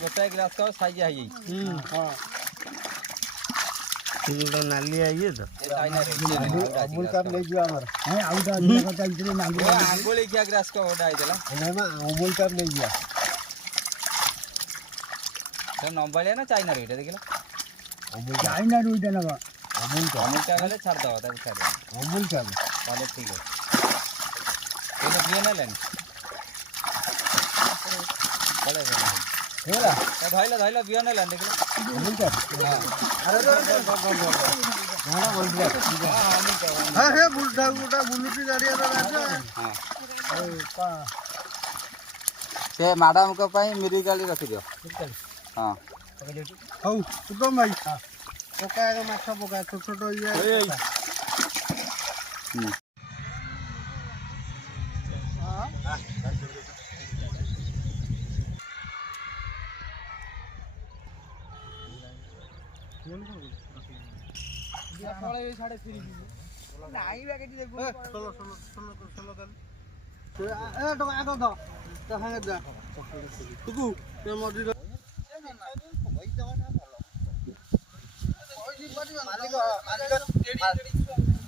गोटाए glass का size है ये। हां तीनटा नाली आइए तो अमूल का ले जो हमर है आउटा का इतने नाली अंगोली क्या ग्लास का ओडा है जला नहीं ना अमूल का ले गया तो नंबर ना चाइना रेट देखला अमूल चाइना रेट ना अमूल का गले छाड़ दो तब छाड़ दो अमूल का ताले ठीक है तो ये ना लेन चले चले हेला तो धइला बिया ना लेन देखला अमूल का हां अरे गाना बोल दिया हां हे बुढ़ा बुलुटी गाड़ी रा राजा हां का से मैडम को पई मिरी गाली रख दियो हां हौ सुगम भाई पका माछा पका छोट छोट ये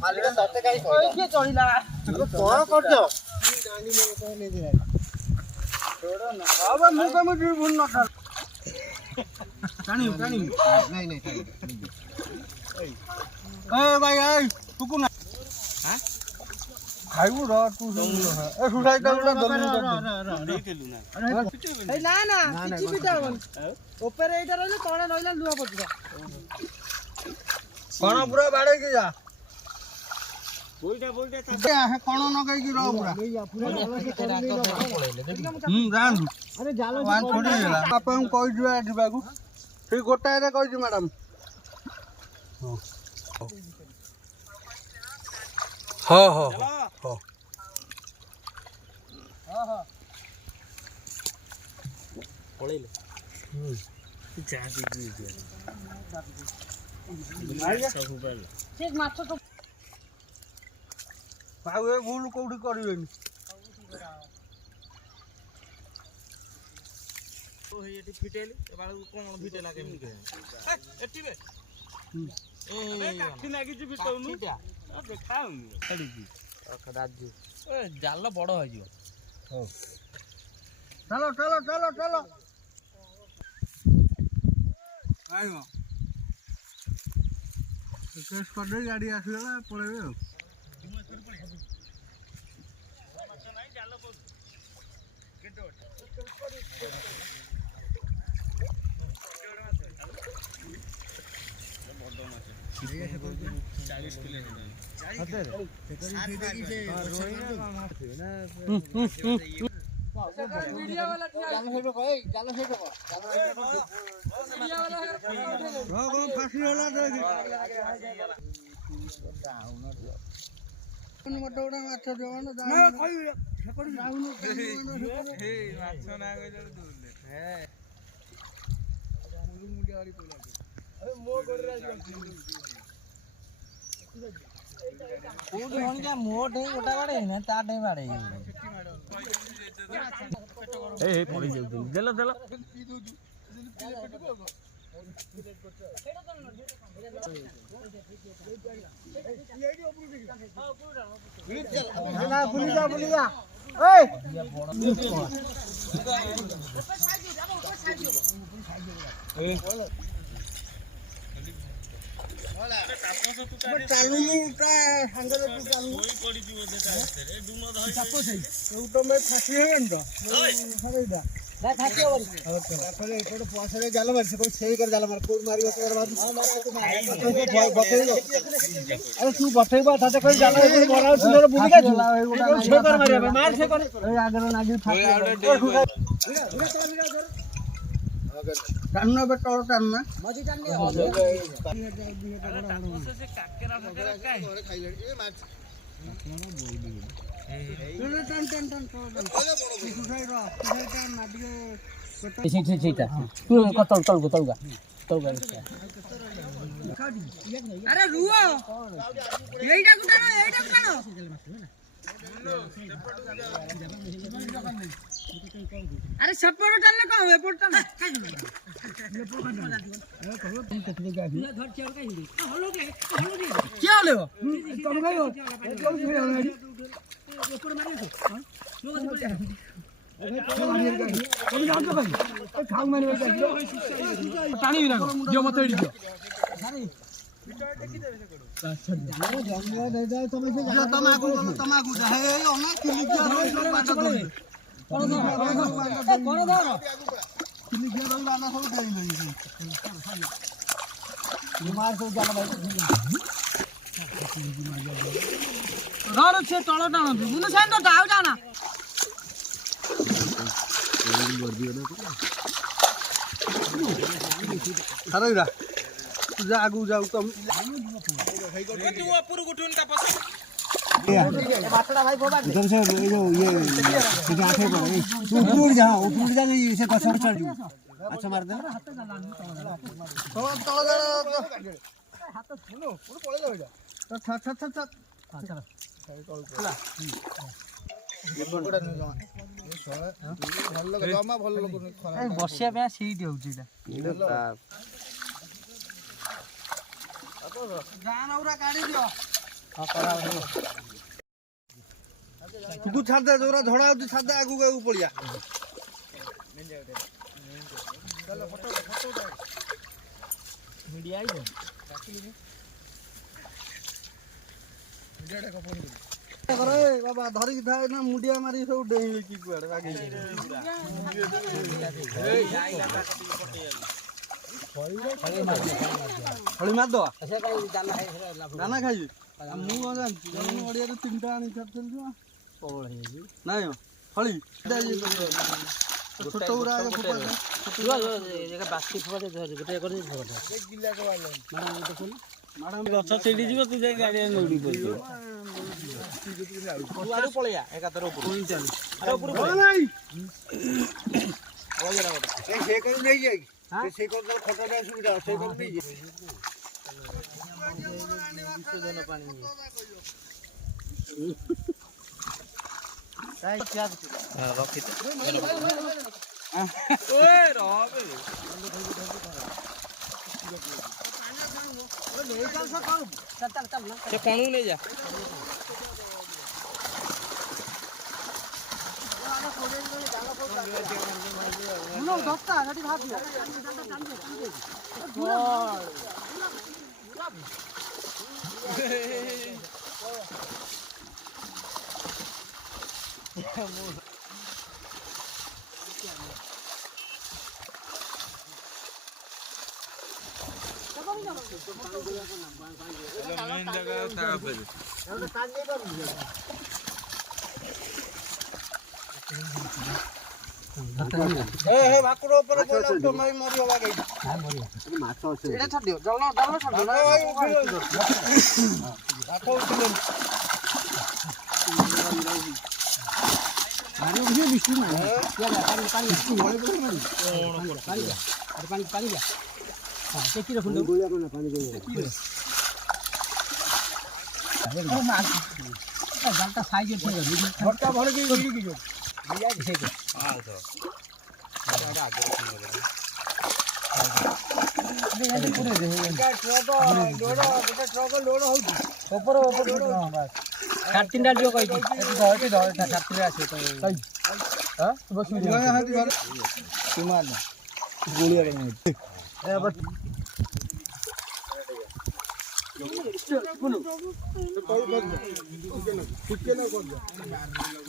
मालिक सते काई के चढ़िला कौन करछ छोड़ो ना बाबा मुका में भूल न कर टाणी नहीं ए भाई ए तुकु ना हां खाइबु र तू ए सुसाई दा जल्दी दे देलु ना ए ना ना किछि बिटावन ऑपरेटर रे कोना नइला लुआ पड़ता कोन पूरा बाड़े के जा बोलते है कोन न गई की रह पूरा जान अरे जालो वान छोड़ी गेला आपन कहि जुआ दिबाकू ठीक गोटाए रे कहि मैडम हां हां हां पळेले चाची की सब ऊपर ठीक माछ तो पाउ ए भूल कोठी करिवेनी तो हे एटी फिटेली ए बाळू कोन फिटेला केमि के एटी बे ए काठी लागी जी फिटौनु आ देखाउनी छडी जी राजू ए जाल बड़ हो जियो हो चलो आयो केस कर दे गाड़ी आसीला पळेबे मीडिया वाला जालो हेडो कई जालो हेडो मीडिया वाला को फांसी होला दे कोन मोटोडा माछ देवन ना कई हेकड़ जाउन हे माछ ना गई दूले हे मीडिया वाली कोला अरे मो कर रहा कोड होन क्या मोट है गोटा बाड़े ना ता टाइम बाड़े ए पड़ी जाउ देलो ना भूली जा ए चालू मुटा हांगरे तू चालू कोई पड़ी जी ओदे रे डुमो धई चापो छै तू तो मैं फांसी हेन तो हरेदा ना खाते और ओके पहले इकडे पोसरे जाल मार से कोई छेई कर जाल मार कोड मारियो के बाद अरे तू बतेबा था कोई जाल मोरा सुंदर बुली का छे कर मारिया मार छे कर ए आगर नागी फाटा टानना बेटा और टानना मजी टानने से काकेरा वगैरह काय खाइले ए माछ टन सुसाई रो सुसाई टान ना दिए ठीक तू तलगा अरे रुओ एईटा कुटानो ଆରେ ସେପଟ ଟାଣିଲେ କଣ ହବ ଏପଟ ଟାଣ କିଏ ହଲେବ ତମେ ଖାଇବ ଟାଣିବି ନା ଦିଅ ମତେ ଏଠି ଦିଅ ସେ ତଳ ଟାଣନ୍ତୁ ମୁଁ ସେମିତି ଆଉ ଜାଣା ସାରା ଯା ଆଗକୁ ଯାଉ ତମ ତୁ ଉପରକୁ ଉଠୁନି ତା ପଛ ବସିବା ପାଇଁ ସିଟ୍ ହଉଛି ତୁ ଛାଡିଦେ ଯୋଉରା ଝଡା ହଉଛି ଛାଡିଦେ ଆଗକୁ ଆଗକୁ ପଳିଆ ବାବା ଧରିକି ଥାଏ ନା ମୁଣ୍ଡିଆ ମାରି ସବୁ ଡେଇଁ କି କୁଆଡେ ହଳି ମାରିଦବା ଦାନା ଖାଇବି ମୁଁ କଣ ଜାଣିଛି ଓଡିଆରେ 3ଟା ଆଣି ଛାଡିଥିଲି ନାଇଁ ହଳି ଛୋଟ ଗୁରା ଗଛ ଛିଡି ଯିବ ତୁ ଯାଇ ଗାଡି ନଉଡ଼ି ପଡିବ ପଳେଇଆ ଏକାଥର ଉପରୁ ସେ କରୁ ନେଇଯାଇ ସେ କରୁ ଖଟା ସୁବିଧା ସେ କରୁ ନେଇଯାଇ ସେ କଣକୁ ନେଇଯା ଭାକୁର ଉପରେ ମରିବ ମାଛ ଅଛି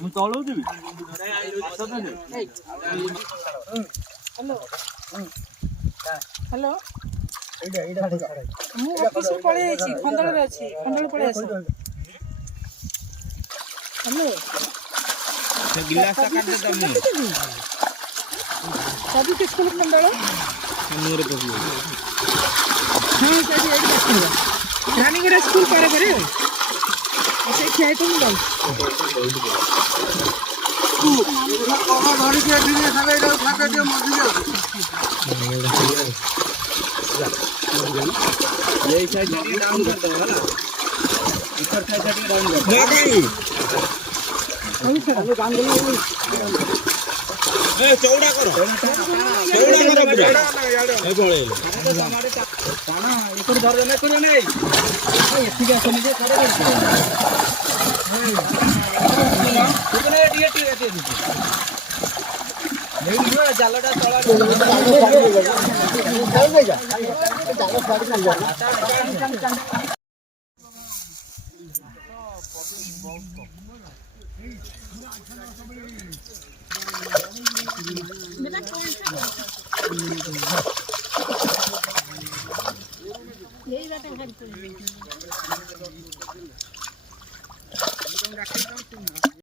ମୁଁ ତଳଉଥିବି ହ୍ୟାଲୋ ମୁଁ ଅଫିସରୁ ପଳେଇ ଯାଇଛି ଖଣ୍ଡଳରେ ଅଛି ଖଣ୍ଡଳ ପଳେଇ ଆସ ହ୍ୟାଲୋ ଗିଲାସଟା କାଟିଦେ ତମେ ସବୁ ସ୍କୁଲ ଖଣ୍ଡଳ ମୁହଁରେ ପକେଇବ ହଁ ସେଠି ଏଇଠି ଦେଖିବା ରାନୀଗଡ଼ା ସ୍କୁଲ ପରେ ପରେ ସେଇ ଠିଆ ହେଇତ ମୁଁ ଯାଉଛି ଧରିକି ଏଠିକି ସାଙ୍ଗେ ଫାଙ୍କା ଟିକେ ମଝି ଯାଉଛି ଏଇ ସାଇଡ୍ ଟିକେ ଡାଉନ୍ କରିଦବ ହେଲା ଉପର ସାଇଡ୍ ଟିକେ ଡାଉନ୍ କରିଦବ ଚଉଡ଼ା କର ଚଉଡ଼ା କର ପୁରା ଏ ପଳେଇଲେ ଏପଟେ ଧର ନା କରିବ ନାଇଁ ଏଠିକି ଆସନି ଯେ କରେ ଜାଲଟା ତଳା बेटा कौन सा